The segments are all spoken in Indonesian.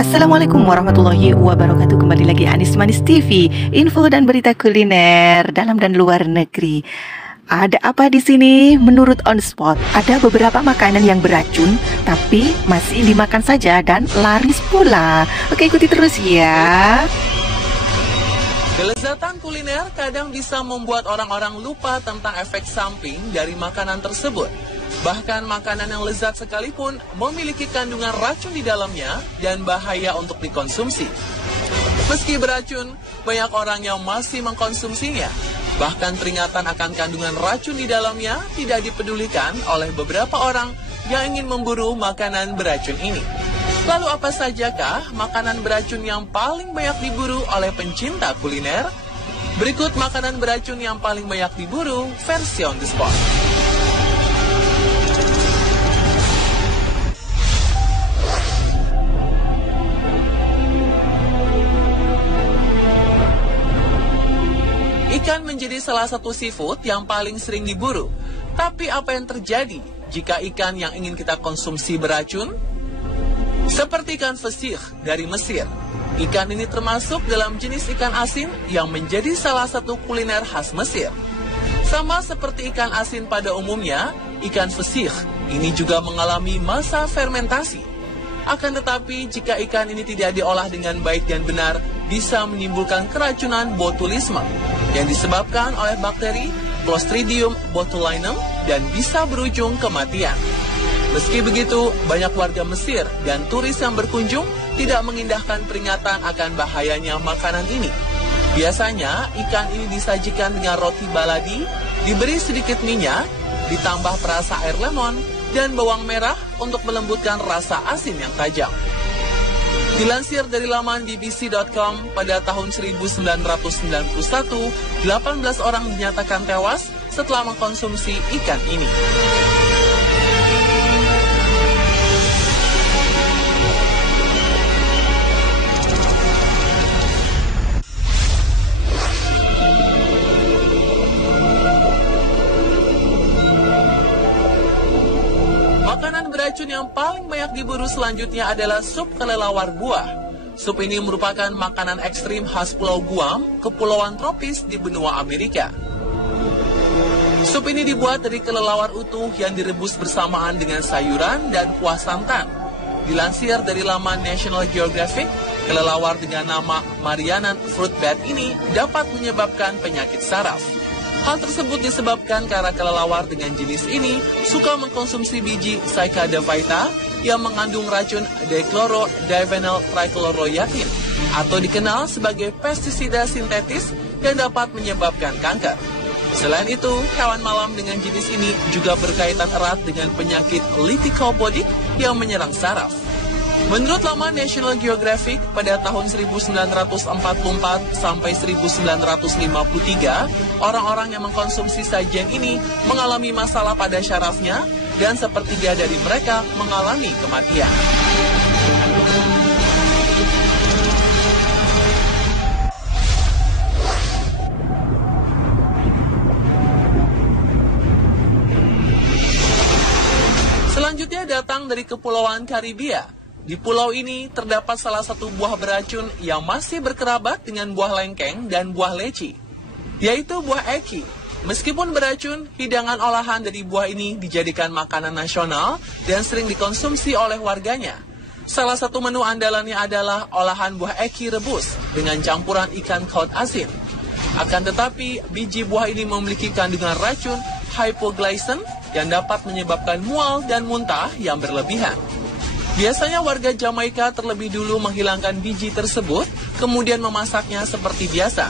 Assalamualaikum warahmatullahi wabarakatuh. Kembali lagi Anis Manis TV, info dan berita kuliner dalam dan luar negeri. Ada apa di sini? Menurut On Spot, ada beberapa makanan yang beracun tapi masih dimakan saja dan laris pula. Oke, ikuti terus ya. Kelezatan kuliner kadang bisa membuat orang-orang lupa tentang efek samping dari makanan tersebut. Bahkan makanan yang lezat sekalipun memiliki kandungan racun di dalamnya dan bahaya untuk dikonsumsi. Meski beracun, banyak orang yang masih mengkonsumsinya. Bahkan peringatan akan kandungan racun di dalamnya tidak dipedulikan oleh beberapa orang yang ingin memburu makanan beracun ini. Lalu apa sajakah makanan beracun yang paling banyak diburu oleh pencinta kuliner? Berikut makanan beracun yang paling banyak diburu versi On The Spot. Ikan menjadi salah satu seafood yang paling sering diburu. Tapi apa yang terjadi jika ikan yang ingin kita konsumsi beracun? Seperti ikan fesih dari Mesir. Ikan ini termasuk dalam jenis ikan asin yang menjadi salah satu kuliner khas Mesir. Sama seperti ikan asin pada umumnya, ikan fesih ini juga mengalami masa fermentasi. Akan tetapi jika ikan ini tidak diolah dengan baik dan benar, bisa menimbulkan keracunan botulisme yang disebabkan oleh bakteri Clostridium botulinum dan bisa berujung kematian. Meski begitu, banyak warga Mesir dan turis yang berkunjung tidak mengindahkan peringatan akan bahayanya makanan ini. Biasanya, ikan ini disajikan dengan roti baladi, diberi sedikit minyak, ditambah perasa air lemon, dan bawang merah untuk melembutkan rasa asin yang tajam. Dilansir dari laman bbc.com, pada tahun 1991, 18 orang dinyatakan tewas setelah mengkonsumsi ikan ini. Makanan beracun yang paling banyak diburu selanjutnya adalah sup kelelawar buah. Sup ini merupakan makanan ekstrim khas Pulau Guam, kepulauan tropis di benua Amerika. Sup ini dibuat dari kelelawar utuh yang direbus bersamaan dengan sayuran dan kuah santan. Dilansir dari laman National Geographic, kelelawar dengan nama Marianan fruit bat ini dapat menyebabkan penyakit saraf. Hal tersebut disebabkan karena kelelawar dengan jenis ini suka mengkonsumsi biji Cycadaphyta yang mengandung racun dichlorodivinyl trichloroyatin atau dikenal sebagai pestisida sintetis yang dapat menyebabkan kanker. Selain itu, hewan malam dengan jenis ini juga berkaitan erat dengan penyakit lithocopodik yang menyerang saraf. Menurut laman National Geographic, pada tahun 1944 sampai 1953, orang-orang yang mengkonsumsi sajian ini mengalami masalah pada syarafnya dan sepertiga dari mereka mengalami kematian. Selanjutnya datang dari Kepulauan Karibia. Di pulau ini terdapat salah satu buah beracun yang masih berkerabat dengan buah lengkeng dan buah leci, yaitu buah eki. Meskipun beracun, hidangan olahan dari buah ini dijadikan makanan nasional dan sering dikonsumsi oleh warganya. Salah satu menu andalannya adalah olahan buah eki rebus dengan campuran ikan cod asin. Akan tetapi, biji buah ini memiliki kandungan racun hypoglycin yang dapat menyebabkan mual dan muntah yang berlebihan. Biasanya warga Jamaika terlebih dulu menghilangkan biji tersebut, kemudian memasaknya seperti biasa.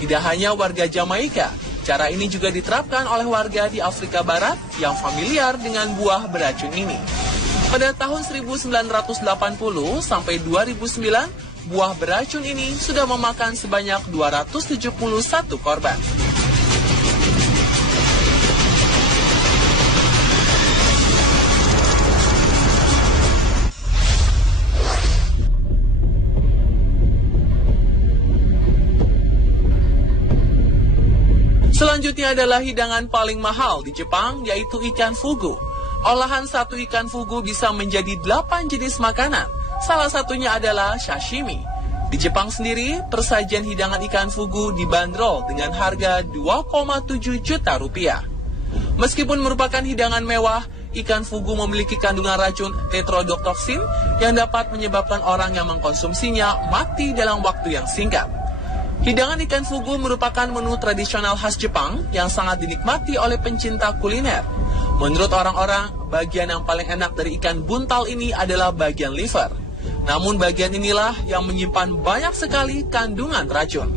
Tidak hanya warga Jamaika, cara ini juga diterapkan oleh warga di Afrika Barat yang familiar dengan buah beracun ini. Pada tahun 1980 sampai 2009, buah beracun ini sudah memakan sebanyak 271 korban. Selanjutnya adalah hidangan paling mahal di Jepang, yaitu ikan fugu. Olahan satu ikan fugu bisa menjadi 8 jenis makanan, Salah satunya adalah sashimi. Di Jepang sendiri, persajian hidangan ikan fugu dibanderol dengan harga 2,7 juta rupiah. Meskipun merupakan hidangan mewah, ikan fugu memiliki kandungan racun tetrodotoxin yang dapat menyebabkan orang yang mengkonsumsinya mati dalam waktu yang singkat. Hidangan ikan fugu merupakan menu tradisional khas Jepang yang sangat dinikmati oleh pencinta kuliner. Menurut orang-orang, bagian yang paling enak dari ikan buntal ini adalah bagian liver. Namun bagian inilah yang menyimpan banyak sekali kandungan racun.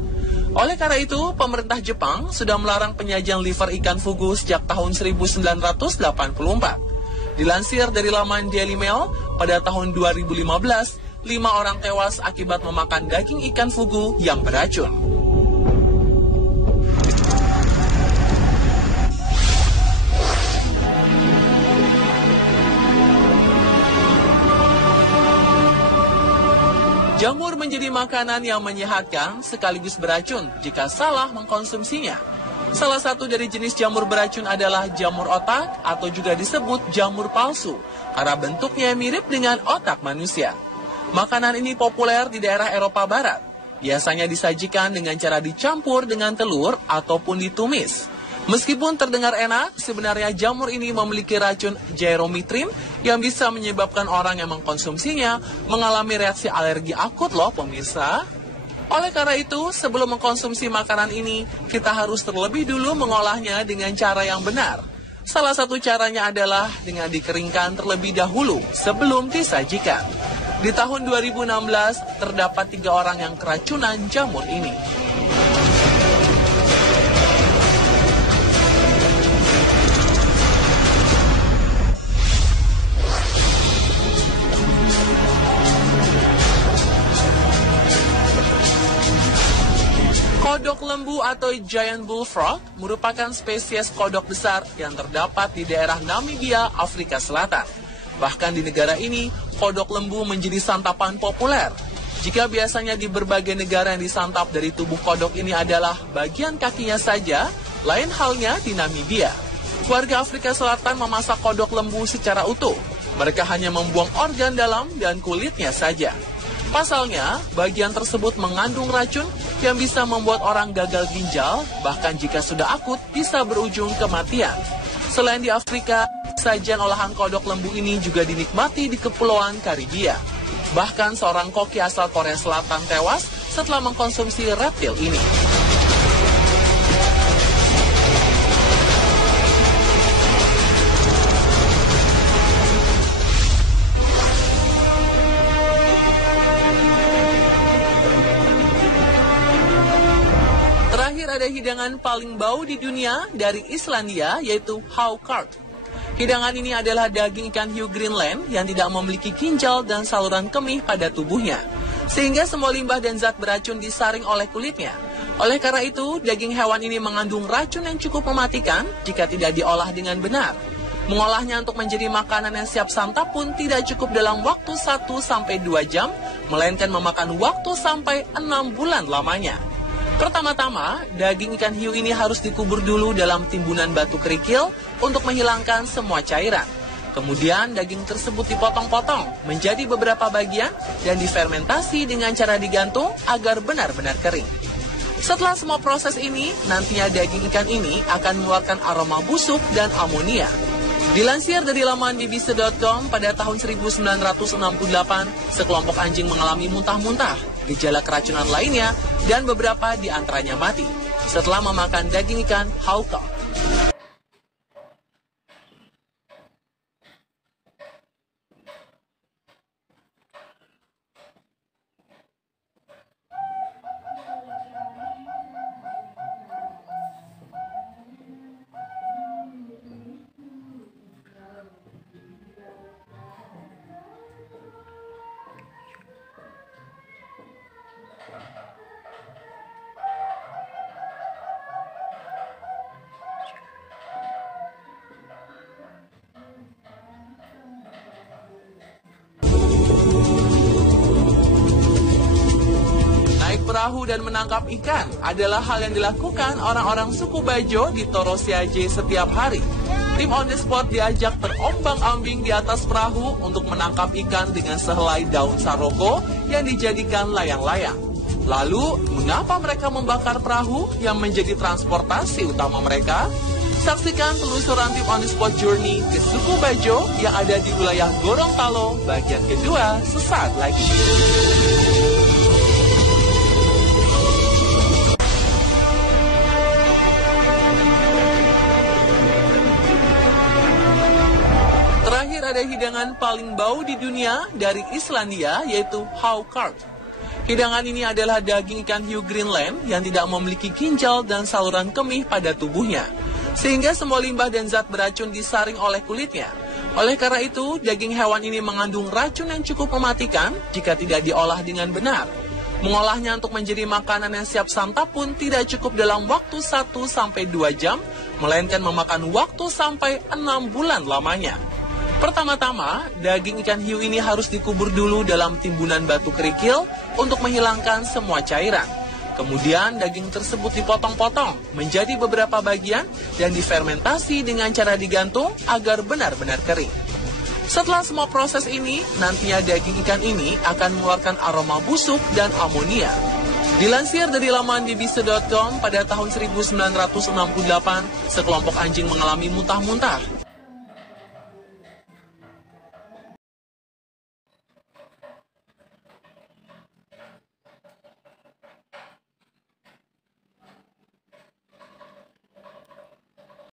Oleh karena itu, pemerintah Jepang sudah melarang penyajian liver ikan fugu sejak tahun 1984. Dilansir dari laman Daily Mail, pada tahun 2015, 5 orang tewas akibat memakan daging ikan fugu yang beracun. Jamur menjadi makanan yang menyehatkan sekaligus beracun jika salah mengkonsumsinya. Salah satu dari jenis jamur beracun adalah jamur otak atau juga disebut jamur palsu karena bentuknya mirip dengan otak manusia. Makanan ini populer di daerah Eropa Barat. Biasanya disajikan dengan cara dicampur dengan telur ataupun ditumis. Meskipun terdengar enak, sebenarnya jamur ini memiliki racun gyrometrin yang bisa menyebabkan orang yang mengkonsumsinya mengalami reaksi alergi akut loh pemirsa. Oleh karena itu, sebelum mengkonsumsi makanan ini, kita harus terlebih dulu mengolahnya dengan cara yang benar. Salah satu caranya adalah dengan dikeringkan terlebih dahulu sebelum disajikan. Di tahun 2016, terdapat 3 orang yang keracunan jamur ini. Kodok lembu atau giant bullfrog merupakan spesies kodok besar yang terdapat di daerah Namibia, Afrika Selatan. Bahkan di negara ini, kodok lembu menjadi santapan populer. Jika biasanya di berbagai negara yang disantap dari tubuh kodok ini adalah bagian kakinya saja, lain halnya di Namibia. Warga Afrika Selatan memasak kodok lembu secara utuh. Mereka hanya membuang organ dalam dan kulitnya saja. Pasalnya, bagian tersebut mengandung racun yang bisa membuat orang gagal ginjal, bahkan jika sudah akut bisa berujung kematian. Selain di Afrika, sajian olahan kodok lembu ini juga dinikmati di Kepulauan Karibia. Bahkan seorang koki asal Korea Selatan tewas setelah mengkonsumsi reptil ini. Ada hidangan paling bau di dunia dari Islandia, yaitu haukart. Hidangan ini adalah daging ikan hiu Greenland yang tidak memiliki ginjal dan saluran kemih pada tubuhnya, sehingga semua limbah dan zat beracun disaring oleh kulitnya. Oleh karena itu, daging hewan ini mengandung racun yang cukup mematikan jika tidak diolah dengan benar. Mengolahnya untuk menjadi makanan yang siap santap pun tidak cukup dalam waktu 1-2 jam, melainkan memakan waktu sampai 6 bulan lamanya. Pertama-tama, daging ikan hiu ini harus dikubur dulu dalam timbunan batu kerikil untuk menghilangkan semua cairan. Kemudian daging tersebut dipotong-potong menjadi beberapa bagian dan difermentasi dengan cara digantung agar benar-benar kering. Setelah semua proses ini, nantinya daging ikan ini akan mengeluarkan aroma busuk dan amonia. Dilansir dari laman bbc.com, pada tahun 1968, sekelompok anjing mengalami muntah-muntah, gejala keracunan lainnya, dan beberapa di antaranya mati setelah memakan daging ikan haukart. Perahu dan menangkap ikan adalah hal yang dilakukan orang-orang suku Bajo di Toro Siaje setiap hari. Tim on the spot diajak terombang-ambing di atas perahu untuk menangkap ikan dengan sehelai daun saroko yang dijadikan layang-layang. Lalu, mengapa mereka membakar perahu yang menjadi transportasi utama mereka? Saksikan telusuran tim on the spot journey ke suku Bajo yang ada di wilayah Gorontalo bagian kedua sesaat lagi. Terakhir ada hidangan paling bau di dunia dari Islandia, yaitu Haukarl. Hidangan ini adalah daging ikan hiu Greenland yang tidak memiliki ginjal dan saluran kemih pada tubuhnya, sehingga semua limbah dan zat beracun disaring oleh kulitnya. Oleh karena itu, daging hewan ini mengandung racun yang cukup mematikan jika tidak diolah dengan benar. Mengolahnya untuk menjadi makanan yang siap santap pun tidak cukup dalam waktu 1-2 jam, melainkan memakan waktu sampai 6 bulan lamanya. Pertama-tama, daging ikan hiu ini harus dikubur dulu dalam timbunan batu kerikil untuk menghilangkan semua cairan. Kemudian daging tersebut dipotong-potong menjadi beberapa bagian dan difermentasi dengan cara digantung agar benar-benar kering. Setelah semua proses ini, nantinya daging ikan ini akan mengeluarkan aroma busuk dan amonia. Dilansir dari laman bbc.com, pada tahun 1968, sekelompok anjing mengalami muntah-muntah.